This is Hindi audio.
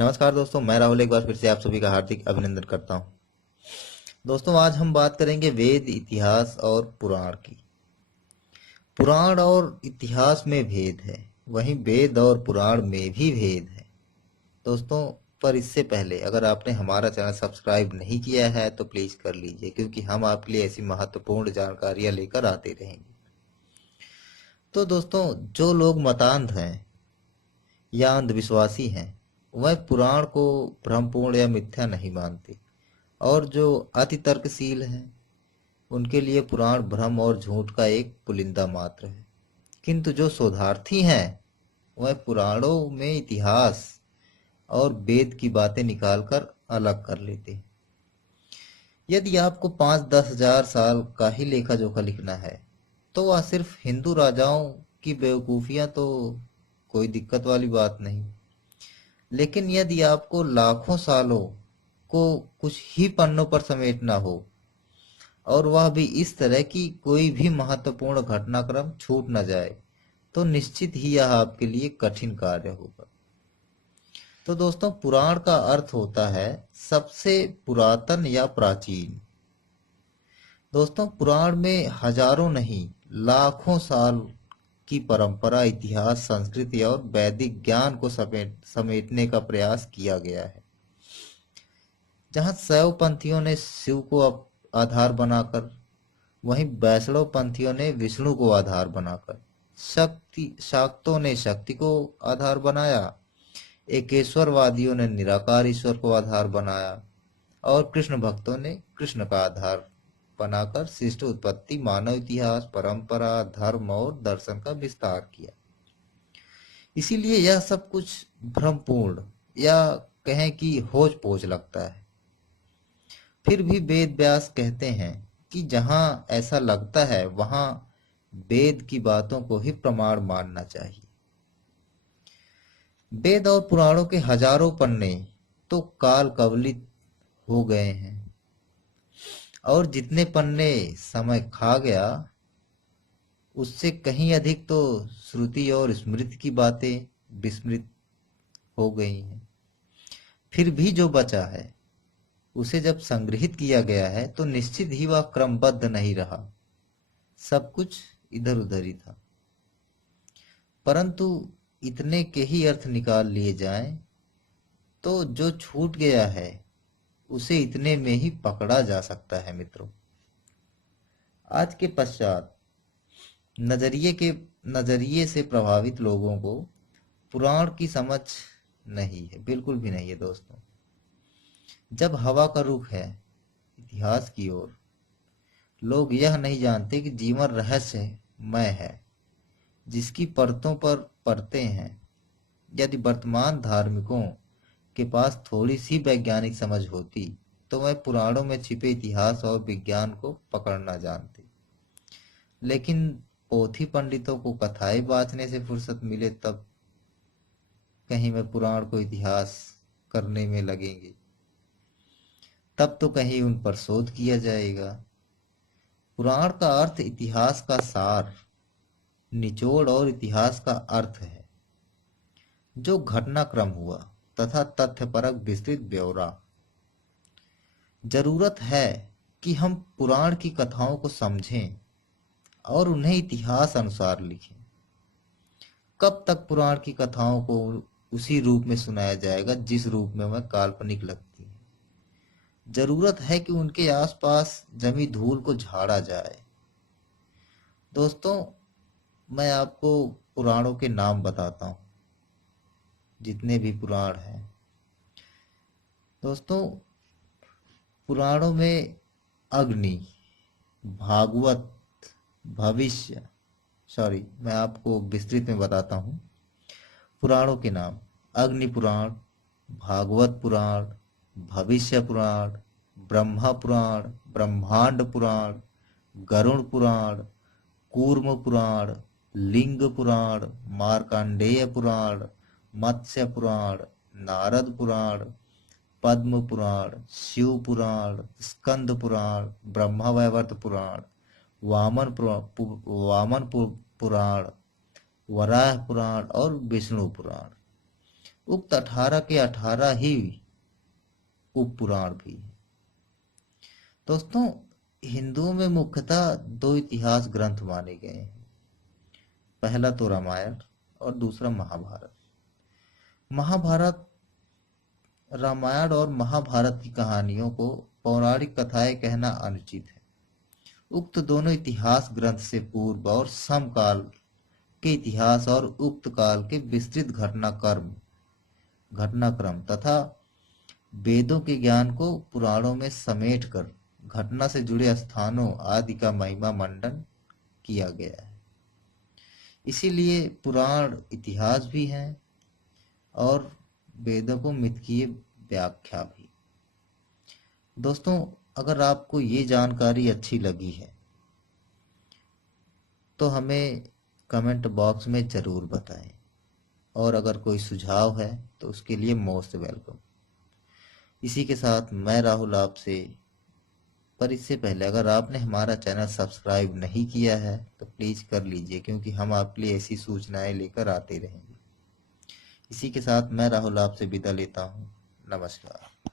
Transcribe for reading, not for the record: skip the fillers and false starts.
नमस्कार दोस्तों, मैं राहुल एक बार फिर से आप सभी का हार्दिक अभिनंदन करता हूं। दोस्तों, आज हम बात करेंगे वेद, इतिहास और पुराण की। पुराण और इतिहास में भेद है, वहीं वेद और पुराण में भी भेद है दोस्तों। पर इससे पहले अगर आपने हमारा चैनल सब्सक्राइब नहीं किया है तो प्लीज कर लीजिए, क्योंकि हम आपके लिए ऐसी महत्वपूर्ण जानकारियां लेकर आते रहेंगे। तो दोस्तों, जो लोग मतांध हैं या अंधविश्वासी हैं, वह पुराण को भ्रमपूर्ण या मिथ्या नहीं मानते, और जो अति तर्कशील हैं उनके लिए पुराण भ्रम और झूठ का एक पुलिंदा मात्र है। किंतु जो शोधार्थी हैं वह पुराणों में इतिहास और वेद की बातें निकालकर अलग कर लेते हैं। यदि आपको 5-10 हजार साल का ही लेखा जोखा लिखना है तो वह सिर्फ हिंदू राजाओं की बेवकूफियां तो कोई दिक्कत वाली बात नहीं। लेकिन यदि आपको लाखों सालों को कुछ ही पन्नों पर समेटना हो, और वह भी इस तरह की कोई भी महत्वपूर्ण घटनाक्रम छूट न जाए, तो निश्चित ही यह आपके लिए कठिन कार्य होगा। तो दोस्तों, पुराण का अर्थ होता है सबसे पुरातन या प्राचीन। दोस्तों, पुराण में हजारों नहीं लाखों साल की परंपरा, इतिहास, संस्कृति और वैदिक ज्ञान को समेटने का प्रयास किया गया है। जहां शैव पंथियों ने शिव को आधार बनाकर, वहीं वैष्णव पंथियों ने विष्णु को आधार बनाकर, शक्ति शाक्तों ने शक्ति को आधार बनाया, एकेश्वरवादियों ने निराकार ईश्वर को आधार बनाया, और कृष्ण भक्तों ने कृष्ण का आधार बनाकर सृष्टि, उत्पत्ति, मानव इतिहास, परंपरा, धर्म और दर्शन का विस्तार किया। इसीलिए यह सब कुछ भ्रमपूर्ण या कहें कि होच पोच लगता है। फिर भी वेद व्यास कहते हैं कि जहां ऐसा लगता है वहां वेद की बातों को ही प्रमाण मानना चाहिए। वेद और पुराणों के हजारों पन्ने तो काल कवलित हो गए हैं, और जितने पन्ने समय खा गया उससे कहीं अधिक तो श्रुति और स्मृति की बातें विस्मृत हो गई हैं। फिर भी जो बचा है उसे जब संग्रहित किया गया है तो निश्चित ही वह क्रमबद्ध नहीं रहा, सब कुछ इधर उधर ही था। परंतु इतने के ही अर्थ निकाल लिए जाएं तो जो छूट गया है उसे इतने में ही पकड़ा जा सकता है मित्रों। आज के पश्चात नजरिए से प्रभावित लोगों को पुराण की समझ नहीं है, बिल्कुल भी नहीं है दोस्तों। जब हवा का रुख है इतिहास की ओर, लोग यह नहीं जानते कि जीवन रहस्यमय है जिसकी परतों पर परतें हैं। यदि वर्तमान धार्मिकों के पास थोड़ी सी वैज्ञानिक समझ होती तो वह पुराणों में छिपे इतिहास और विज्ञान को पकड़ना जानते। लेकिन पोथी पंडितों को कथाएं बाँचने से फुर्सत मिले तब कहीं वह पुराण को इतिहास करने में लगेंगे, तब तो कहीं उन पर शोध किया जाएगा। पुराण का अर्थ इतिहास का सार, निचोड़ और इतिहास का अर्थ है जो घटनाक्रम हुआ तथा तथ्यपरक विस्तृत ब्यौरा। जरूरत है कि हम पुराण की कथाओं को समझें और उन्हें इतिहास अनुसार लिखें। कब तक पुराण की कथाओं को उसी रूप में सुनाया जाएगा जिस रूप में वह काल्पनिक लगती है। जरूरत है कि उनके आसपास जमी धूल को झाड़ा जाए। दोस्तों, मैं आपको पुराणों के नाम बताता हूँ, जितने भी पुराण हैं। दोस्तों, पुराणों में अग्नि, भागवत, भविष्य, मैं आपको विस्तृत में बताता हूँ पुराणों के नाम। अग्नि पुराण, भागवत पुराण, भविष्य पुराण, ब्रह्मा पुराण, ब्रह्मांड पुराण, गरुड़ पुराण, कूर्म पुराण, लिंग पुराण, मार्कंडेय पुराण, मत्स्य पुराण, नारद पुराण, पद्म पुराण, शिव पुराण, स्कंद पुराण, ब्रह्मवैवर्त पुराण, पुराण, वराह पुराण और विष्णु पुराण। उक्त 18 के 18 ही उपपुराण भी है। दोस्तों, हिंदुओं में मुख्यतः दो इतिहास ग्रंथ माने गए हैं। पहला तो रामायण और दूसरा महाभारत। महाभारत रामायण और महाभारत की कहानियों को पौराणिक कथाएं कहना अनुचित है। उक्त दोनों इतिहास ग्रंथ से पूर्व और समकाल के इतिहास और उक्त काल के विस्तृत घटनाक्रम तथा वेदों के ज्ञान को पुराणों में समेटकर घटना से जुड़े स्थानों आदि का महिमा मंडन किया गया है। इसीलिए पुराण इतिहास भी हैं और वेदों को मिथकीय व्याख्या भी। दोस्तों, अगर आपको ये जानकारी अच्छी लगी है तो हमें कमेंट बॉक्स में ज़रूर बताएं, और अगर कोई सुझाव है तो उसके लिए मोस्ट वेलकम। इसी के साथ मैं राहुल आपसे, पर इससे पहले अगर आपने हमारा चैनल सब्सक्राइब नहीं किया है तो प्लीज़ कर लीजिए, क्योंकि हम आपके लिए ऐसी सूचनाएं लेकर आते रहेंगे। इसी के साथ मैं राहुल आपसे विदा लेता हूँ। नमस्कार।